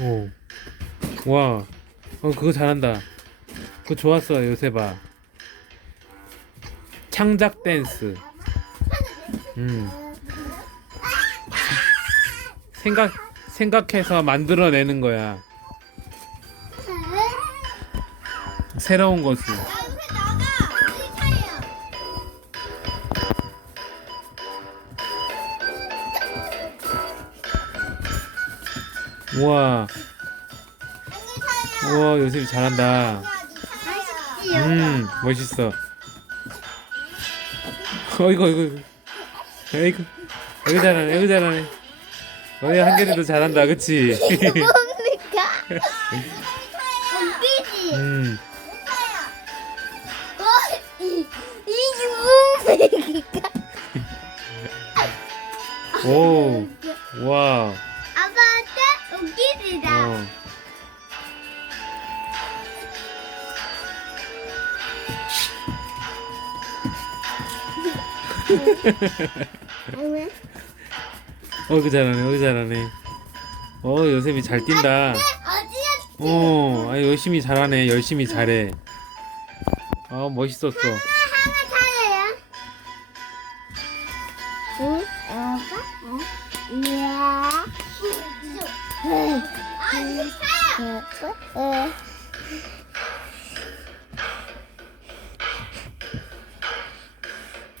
오. 와. 어, 그거 잘한다. 그거 좋았어, 요새 봐. 창작 댄스. 음. 생각, 생각해서 만들어내는 거야. 새로운 것을. 우와. 우와, 요셉이 잘한다. 음, 멋있어. 어이구, 어이구, 어이구. 어이구, 잘하네, 어이구, 잘하네. 너희 한결이도 잘한다, 그치? 뭡니까? bom비지. 음, 어, 이- 이게 뭡니까? 오, 와, 아빠한테 웃기지다. 어. 왜? 어이구, 잘하네, 어이구, 잘하네. 어, 요셉이 잘 뛴다. 어디야? 어, 아, 열심히 잘하네, 열심히 잘해. 어, 멋있었어. 하나 차례야. 응? 아빠? 응? 이야. 아. 응.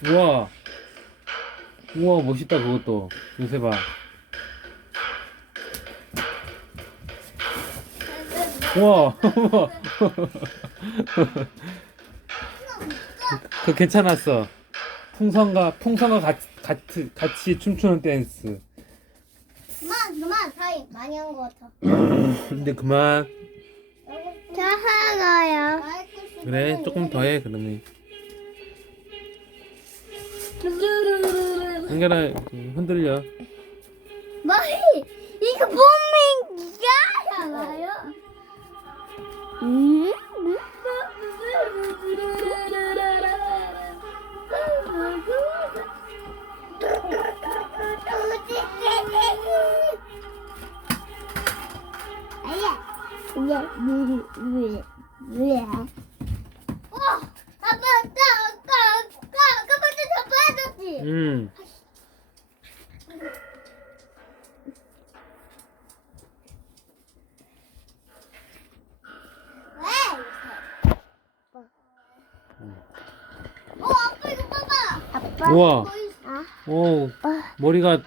우와, 우와, 멋있다, 그것도. 요셉아. 우와, 우와. 그 괜찮았어. 풍선과 풍선과 같이 같이, 같이 춤추는 댄스. 그만, 그만. 사이 많이 한 것 같아. 근데 그만. 저 하나요. 그래, 조금 더 해, 그러면. 한결아, 흔들려. 머리 이거 뭡니까? 음? 어, 아빠, 아빠, 아빠, 아빠, 아까부터 잡아야지. 음. 왜? 어, 아빠 이거 봐봐. 아빠. 우와. 아, 오, 머리가